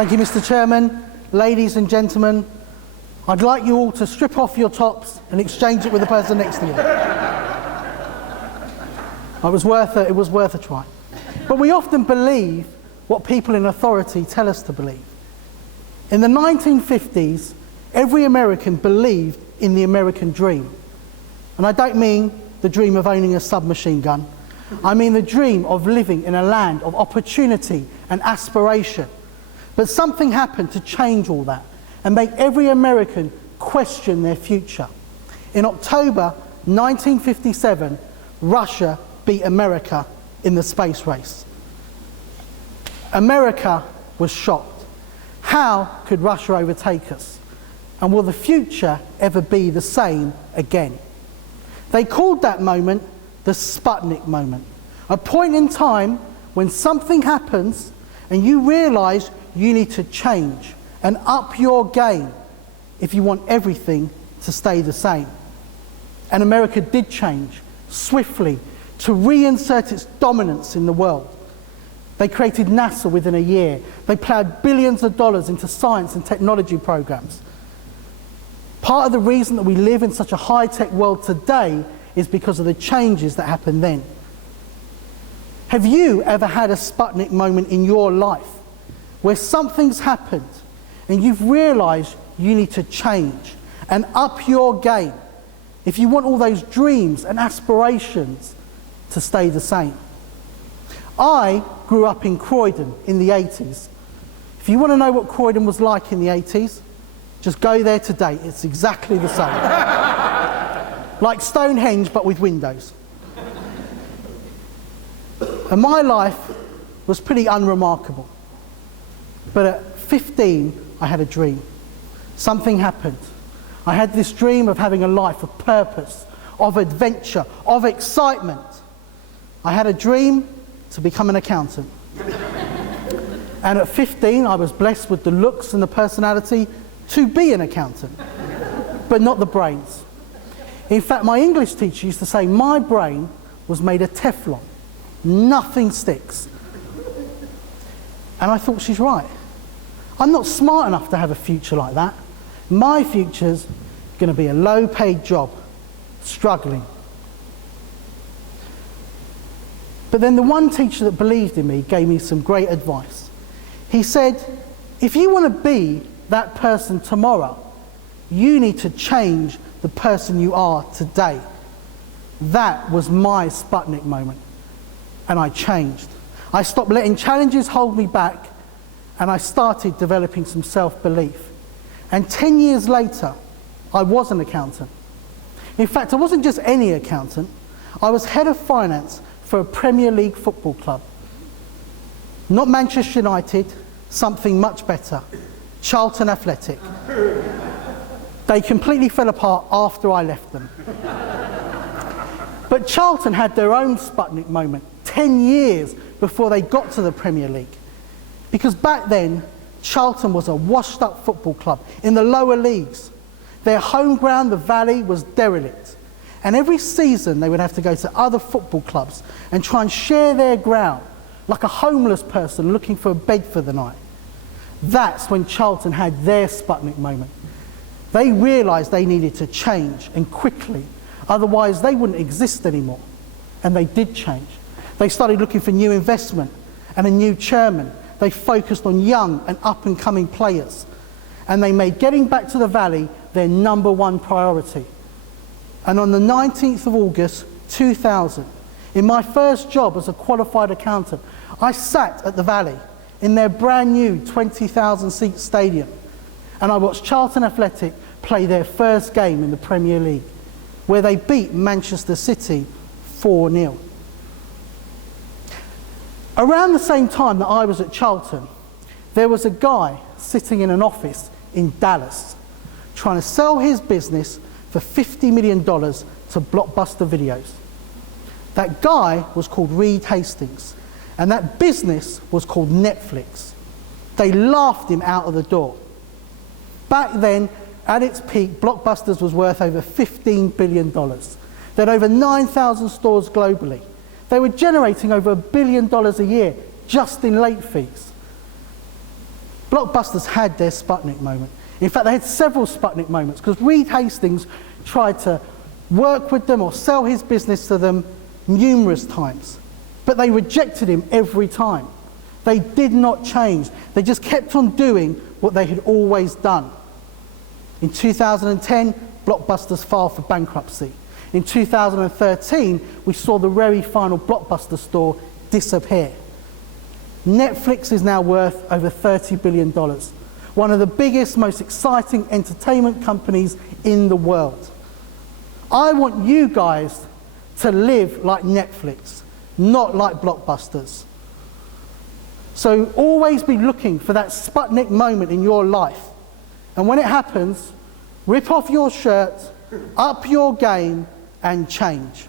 Thank you, Mr. Chairman. Ladies and gentlemen, I'd like you all to strip off your tops and exchange it with the person next to you. It was worth a try. But we often believe what people in authority tell us to believe. In the 1950s, every American believed in the American dream. And I don't mean the dream of owning a submachine gun. I mean the dream of living in a land of opportunity and aspiration. But something happened to change all that and make every American question their future. In October 1957, Russia beat America in the space race. America was shocked. How could Russia overtake us? And will the future ever be the same again? They called that moment the Sputnik moment, a point in time when something happens and you realise you need to change and up your game if you want everything to stay the same. And America did change swiftly to reinsert its dominance in the world. They created NASA within a year. They ploughed billions of dollars into science and technology programs. Part of the reason that we live in such a high-tech world today is because of the changes that happened then. Have you ever had a Sputnik moment in your life where something's happened and you've realised you need to change and up your game if you want all those dreams and aspirations to stay the same? I grew up in Croydon in the 80s. If you want to know what Croydon was like in the 80s, just go there today. It's exactly the same. Like Stonehenge, but with windows. And my life was pretty unremarkable. But at 15, I had a dream. Something happened. I had this dream of having a life of purpose, of adventure, of excitement. I had a dream to become an accountant. And at 15, I was blessed with the looks and the personality to be an accountant, but not the brains. In fact, my English teacher used to say my brain was made of Teflon. Nothing sticks. And I thought, she's right. I'm not smart enough to have a future like that. My future's going to be a low-paid job, struggling. But then the one teacher that believed in me gave me some great advice. He said, if you want to be that person tomorrow, you need to change the person you are today. That was my Sputnik moment. And I changed. I stopped letting challenges hold me back, and I started developing some self-belief. And 10 years later, I was an accountant. In fact, I wasn't just any accountant. I was head of finance for a Premier League football club. Not Manchester United, something much better. Charlton Athletic. They completely fell apart after I left them. But Charlton had their own Sputnik moment 10 years before they got to the Premier League. Because back then, Charlton was a washed-up football club in the lower leagues. Their home ground, the Valley, was derelict. And every season they would have to go to other football clubs and try and share their ground, like a homeless person looking for a bed for the night. That's when Charlton had their Sputnik moment. They realised they needed to change, and quickly. Otherwise, they wouldn't exist anymore. And they did change. They started looking for new investment and a new chairman. They focused on young and up-and-coming players. And they made getting back to the Valley their #1 priority. And on the 19th of August 2000, in my first job as a qualified accountant, I sat at the Valley in their brand new 20,000-seat stadium, and I watched Charlton Athletic play their first game in the Premier League, where they beat Manchester City 4-0. Around the same time that I was at Charlton, there was a guy sitting in an office in Dallas trying to sell his business for $50 million to Blockbuster Videos. That guy was called Reed Hastings, and that business was called Netflix. They laughed him out of the door. Back then, at its peak, Blockbusters was worth over $15 billion. They had over 9,000 stores globally. They were generating over $1 billion a year just in late fees. Blockbusters had their Sputnik moment. In fact, they had several Sputnik moments because Reed Hastings tried to work with them or sell his business to them numerous times. But they rejected him every time. They did not change. They just kept on doing what they had always done. In 2010, Blockbusters filed for bankruptcy. In 2013, we saw the very final Blockbuster store disappear. Netflix is now worth over $30 billion. One of the biggest, most exciting entertainment companies in the world. I want you guys to live like Netflix, not like Blockbusters. So always be looking for that Sputnik moment in your life. And when it happens, rip off your shirt, up your game, and change.